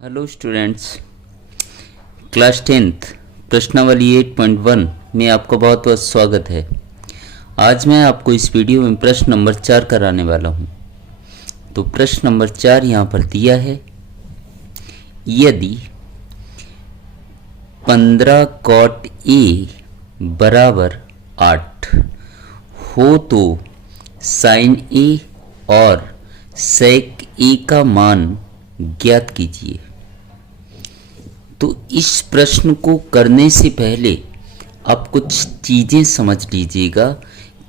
Hello students, class 10th प्रश्नावली 8.1 में आपका बहुत बहुत स्वागत है। आज मैं आपको इस वीडियो में प्रश्न नंबर 4 कराने वाला हूं। तो प्रश्न नंबर 4 यहाँ पर दिया है, यदि 15 cot A बराबर 8 हो तो sin A और sec A का मान ज्ञात कीजिए। तो इस प्रश्न को करने से पहले आप कुछ चीज़ें समझ लीजिएगा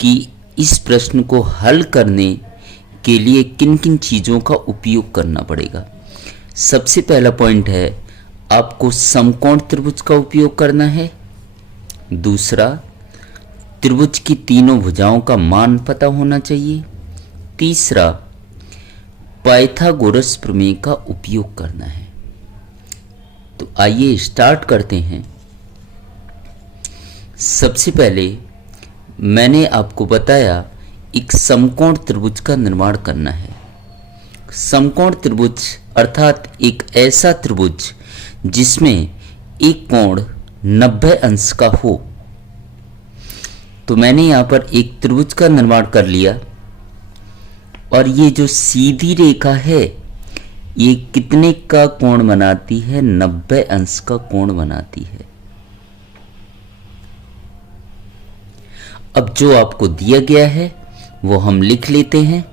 कि इस प्रश्न को हल करने के लिए किन किन चीज़ों का उपयोग करना पड़ेगा। सबसे पहला पॉइंट है, आपको समकोण त्रिभुज का उपयोग करना है। दूसरा, त्रिभुज की तीनों भुजाओं का मान पता होना चाहिए। तीसरा, पाइथागोरस प्रमेय का उपयोग करना है। तो आइए स्टार्ट करते हैं। सबसे पहले मैंने आपको बताया एक समकोण त्रिभुज का निर्माण करना है। समकोण त्रिभुज अर्थात एक ऐसा त्रिभुज जिसमें एक कोण 90 अंश का हो। तो मैंने यहाँ पर एक त्रिभुज का निर्माण कर लिया और ये जो सीधी रेखा है ये कितने का कोण बनाती है? 90 अंश का कोण बनाती है। अब जो आपको दिया गया है वो हम लिख लेते हैं।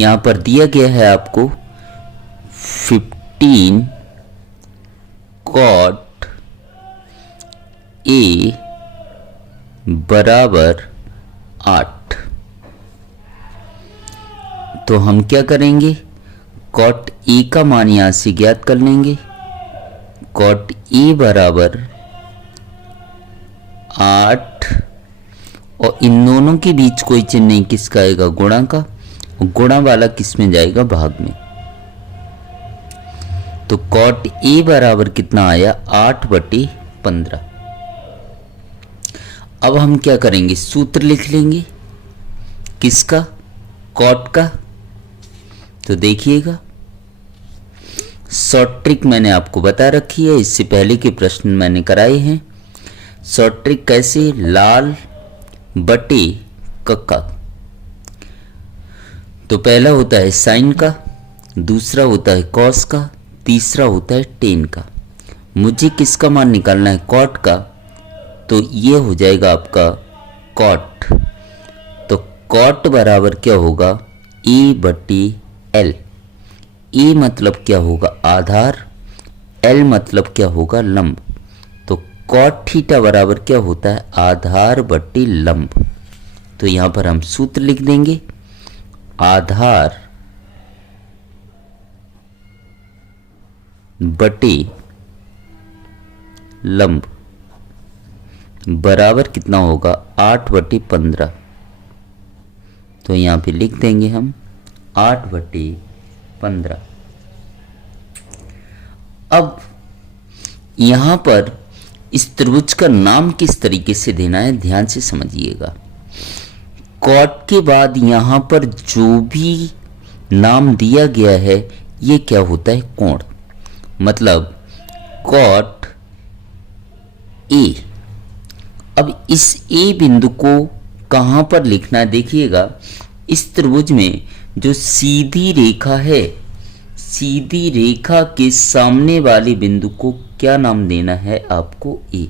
यहां पर दिया गया है आपको 15 cot A बराबर 8। तो हम क्या करेंगे, cot A का मान यहां से ज्ञात कर लेंगे। cot A बराबर 8 और इन दोनों के बीच कोई चिन्ह नहीं, किसका आएगा? गुणा का। गुणा वाला किस में जाएगा? भाग में। तो cot A बराबर कितना आया? 8/15। अब हम क्या करेंगे, सूत्र लिख लेंगे। किसका? cot का। तो देखिएगा, शॉर्ट ट्रिक मैंने आपको बता रखी है, इससे पहले के प्रश्न मैंने कराए हैं। शॉर्ट ट्रिक कैसे? लाल बटे कक्का। तो पहला होता है साइन का, दूसरा होता है कॉस का, तीसरा होता है टेन का। मुझे किसका मान निकालना है? कॉट का। तो ये हो जाएगा आपका कॉट। तो कॉट बराबर क्या होगा? A/L। ए मतलब क्या होगा? आधार। एल मतलब क्या होगा? लंब। तो कॉट थीटा बराबर क्या होता है? आधार बटे लंब। तो यहां पर हम सूत्र लिख देंगे, आधार बटे लंब बराबर कितना होगा? 8/15। तो यहां पे लिख देंगे हम 8/15। अब यहां पर इस त्रिभुज का नाम किस तरीके से देना है, ध्यान से समझिएगा। कॉट के बाद यहां पर जो भी नाम दिया गया है ये क्या होता है? कोण। मतलब कॉट ए। अब इस ए बिंदु को कहां पर लिखना है? देखिएगा, इस त्रिभुज में जो सीधी रेखा है, सीधी रेखा के सामने वाले बिंदु को क्या नाम देना है आपको? ए।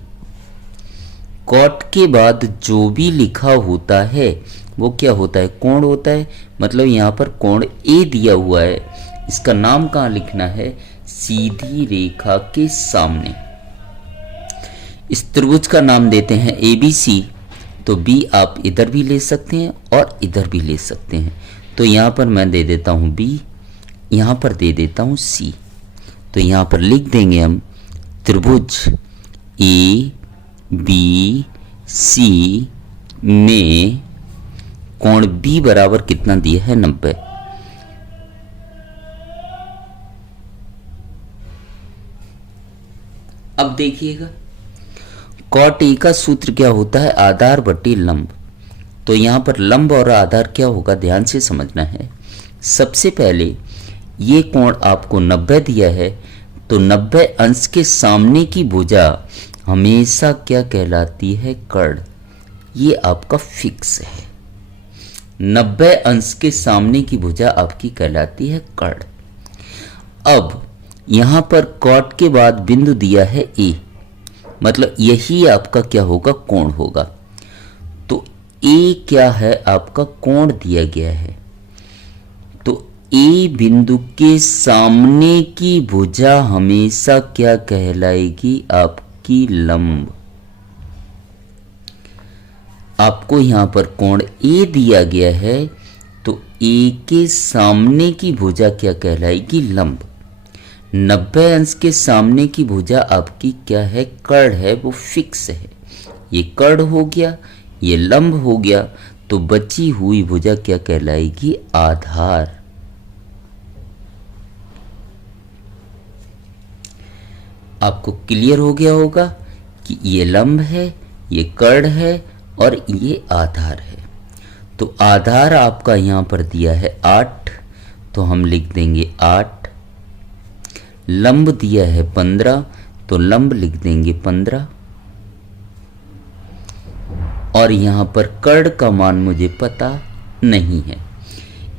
कॉट के बाद जो भी लिखा होता है वो क्या होता है? कोण होता है। मतलब यहां पर कोण ए दिया हुआ है, इसका नाम कहां लिखना है? सीधी रेखा के सामने। इस त्रिभुज का नाम देते हैं ABC। तो B आप इधर भी ले सकते हैं और इधर भी ले सकते हैं। तो यहां पर मैं दे देता हूं B, यहां पर दे देता हूं C। तो यहां पर लिख देंगे हम त्रिभुज ABC में कोण B बराबर कितना दिया है? 90। अब देखिएगा, cot A का सूत्र क्या होता है? आधार बटे लंब। तो यहां पर लंब और आधार क्या होगा, ध्यान से समझना है। सबसे पहले ये कोण आपको 90 दिया है, तो 90 अंश के सामने की भुजा हमेशा क्या कहलाती है? कर्ण। ये आपका फिक्स है। 90 अंश के सामने की भुजा आपकी कहलाती है कर्ण। अब यहां पर कॉट के बाद बिंदु दिया है ए, मतलब यही आपका क्या होगा? कोण होगा। तो ए क्या है? आपका कोण दिया गया है। तो ए बिंदु के सामने की भुजा हमेशा क्या कहलाएगी? आपकी लंब। आपको यहां पर कोण ए दिया गया है, तो ए के सामने की भुजा क्या कहलाएगी? लंब। 90 अंश के सामने की भुजा आपकी क्या है? कर्ण है, वो फिक्स है। ये कर्ण हो गया, ये लंब हो गया, तो बची हुई भुजा क्या कहलाएगी? आधार। आपको क्लियर हो गया होगा कि ये लंब है, ये कर्ण है और ये आधार है। तो आधार आपका यहां पर दिया है 8, तो हम लिख देंगे 8। लंब दिया है 15, तो लंब लिख देंगे 15। और यहां पर कर्ण का मान मुझे पता नहीं है।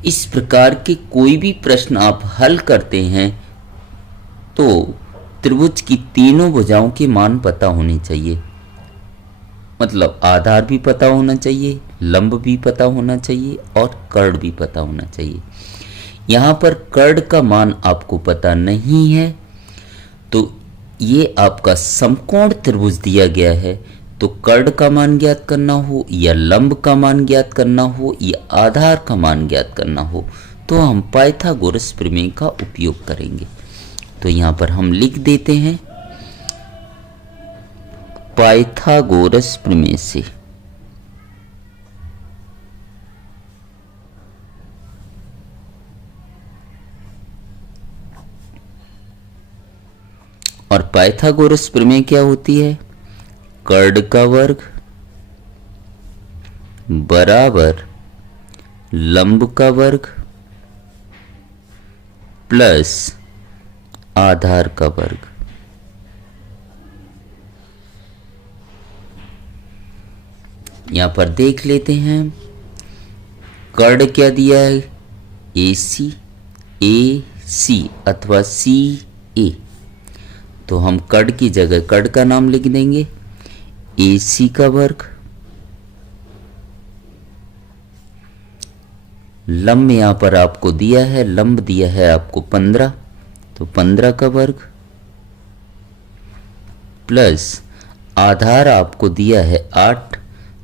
इस प्रकार के कोई भी प्रश्न आप हल करते हैं तो त्रिभुज की तीनों भुजाओं के मान पता होने चाहिए। मतलब आधार भी पता होना चाहिए, लंब भी पता होना चाहिए और कर्ण भी पता होना चाहिए। यहाँ पर कर्ण का मान आपको पता नहीं है, तो ये आपका समकोण त्रिभुज दिया गया है, तो कर्ण का मान ज्ञात करना हो या लंब का मान ज्ञात करना हो या आधार का मान ज्ञात करना हो, तो हम पाइथागोरस प्रमेय का उपयोग करेंगे। तो यहाँ पर हम लिख देते हैं पाइथागोरस प्रमेय से और पाइथागोरस प्रमेय क्या होती है? कर्ण का वर्ग बराबर लंब का वर्ग प्लस आधार का वर्ग। यहां पर देख लेते हैं कर्ण क्या दिया है? ए सी अथवा सी ए। तो हम कर्ण की जगह कर्ण का नाम लिख देंगे ए सी का वर्ग। लंब यहां पर आपको दिया है, लंब दिया है आपको 15, तो 15 का वर्ग प्लस आधार आपको दिया है 8,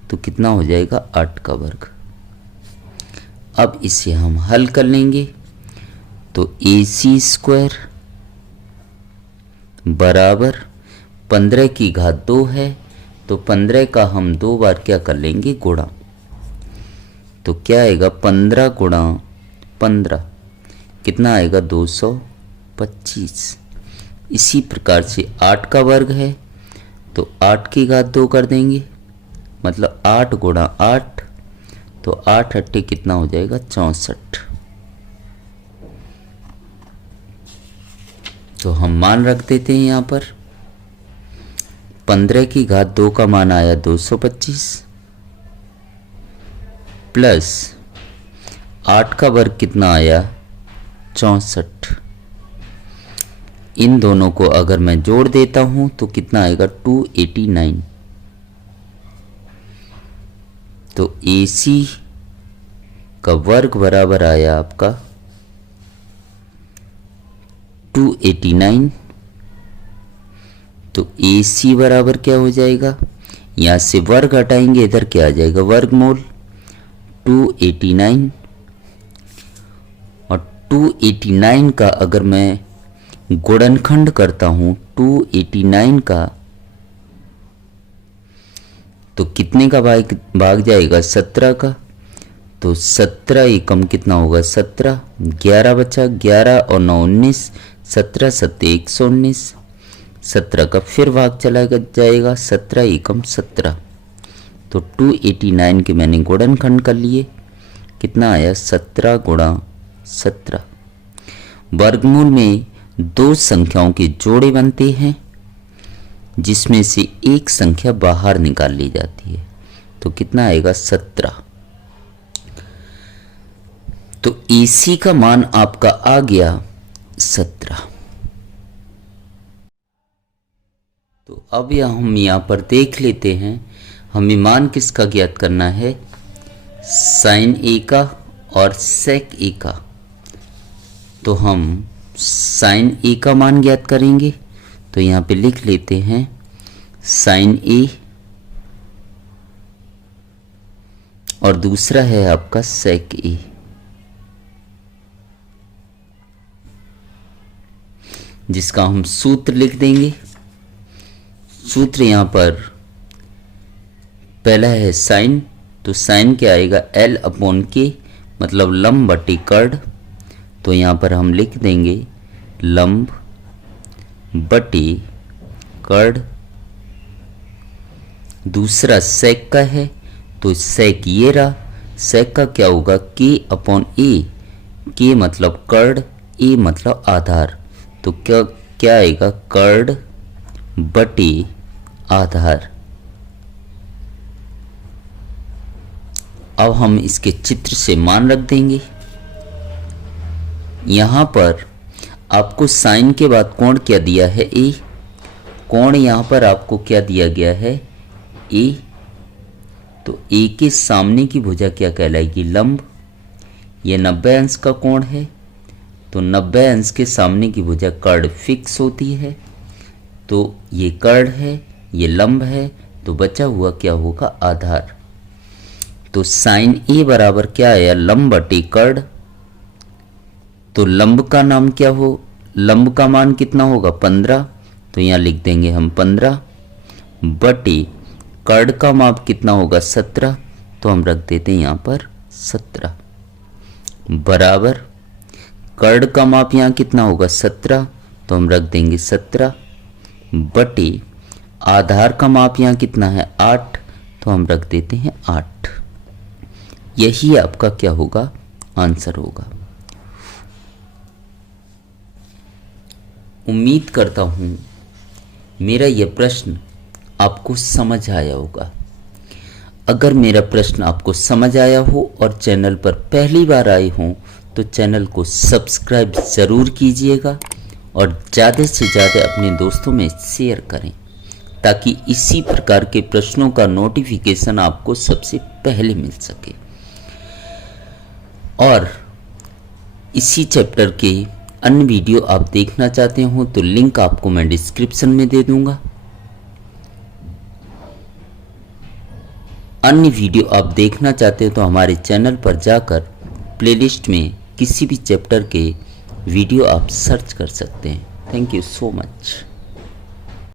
तो कितना हो जाएगा? 8 का वर्ग। अब इसे हम हल कर लेंगे, तो ए सी स्क्वायर बराबर 15 की घात 2 है, तो 15 का हम 2 बार क्या कर लेंगे? गुणा। तो क्या आएगा? 15 गुणा 15 कितना आएगा? 225। इसी प्रकार से 8 का वर्ग है, तो 8 की घात 2 कर देंगे, मतलब 8 गुणा 8, तो 8 अट्ठे कितना हो जाएगा? 64। तो हम मान रख देते हैं यहाँ पर 15 की घात 2 का मान आया 225 प्लस 8 का वर्ग कितना आया? 64। इन दोनों को अगर मैं जोड़ देता हूं तो कितना आएगा? 289। तो AC का वर्ग बराबर आया आपका 289। तो AC बराबर क्या हो जाएगा? यहां से वर्ग हटाएंगे, इधर क्या आ जाएगा? वर्गमूल 289। और 289 का अगर मैं गुणनखंड करता हूं 289 का, तो कितने का भाग जाएगा? 17 का। तो 17 एकम कितना होगा? 17। 11 बचा, 11 और 9 19, 17 सत्ते 119। 17 का फिर भाग चला जाएगा, 17 एकम 17। तो 289 के मैंने गुणनखंड कर लिए, कितना आया? 17 गुणा 17। वर्गमूल में दो संख्याओं के जोड़े बनते हैं जिसमें से एक संख्या बाहर निकाल ली जाती है। तो कितना आएगा 17। तो AC का मान आपका आ गया 17। तो अब हम यहाँ पर देख लेते हैं, हमें मान किसका ज्ञात करना है, साइन A का और सेक A का। तो हम साइन A का मान ज्ञात करेंगे। तो यहाँ पे लिख लेते हैं साइन A और दूसरा है आपका सेक A। जिसका हम सूत्र लिख देंगे। सूत्र यहाँ पर पहला है साइन, तो साइन क्या आएगा L/K, मतलब लंब बटे कर्ण। तो यहाँ पर हम लिख देंगे लंब बटे कर्ण। दूसरा सेक का है, तो सेक ये रहा, सेक का क्या होगा K/A, K मतलब कर्ण, A मतलब आधार। तो क्या आएगा कर्ण बटे आधार। अब हम इसके चित्र से मान रख देंगे। यहां पर आपको साइन के बाद कोण क्या दिया है A, कोण यहां पर आपको क्या दिया गया है A। तो A के सामने की भुजा क्या कहलाएगी लंब। यह 90 अंश का कोण है, तो 90 अंश के सामने की भुजा कर्ण फिक्स होती है। तो ये कर्ण है, ये लंब है, तो बचा हुआ क्या होगा आधार। तो साइन A बराबर क्या आया लंब बटे कर्ण। तो लंब का नाम क्या हो, लंब का मान कितना होगा 15। तो यहाँ लिख देंगे हम 15 बटे कर्ण का माप कितना होगा 17। तो हम रख देते हैं यहाँ पर 17 बराबर कर्ण का माप यहाँ कितना होगा 17। तो हम रख देंगे 17 बटे आधार का माप यहाँ कितना है 8। तो हम रख देते हैं 8। यही आपका क्या होगा आंसर होगा। उम्मीद करता हूं मेरा यह प्रश्न आपको समझ आया होगा। अगर मेरा प्रश्न आपको समझ आया हो और चैनल पर पहली बार आए हों तो चैनल को सब्सक्राइब ज़रूर कीजिएगा और ज़्यादा से ज़्यादा अपने दोस्तों में शेयर करें ताकि इसी प्रकार के प्रश्नों का नोटिफिकेशन आपको सबसे पहले मिल सके। और इसी चैप्टर के अन्य वीडियो आप देखना चाहते हो तो लिंक आपको मैं डिस्क्रिप्शन में दे दूंगा। अन्य वीडियो आप देखना चाहते हो तो हमारे चैनल पर जाकर प्लेलिस्ट में किसी भी चैप्टर के वीडियो आप सर्च कर सकते हैं। Thank you so much.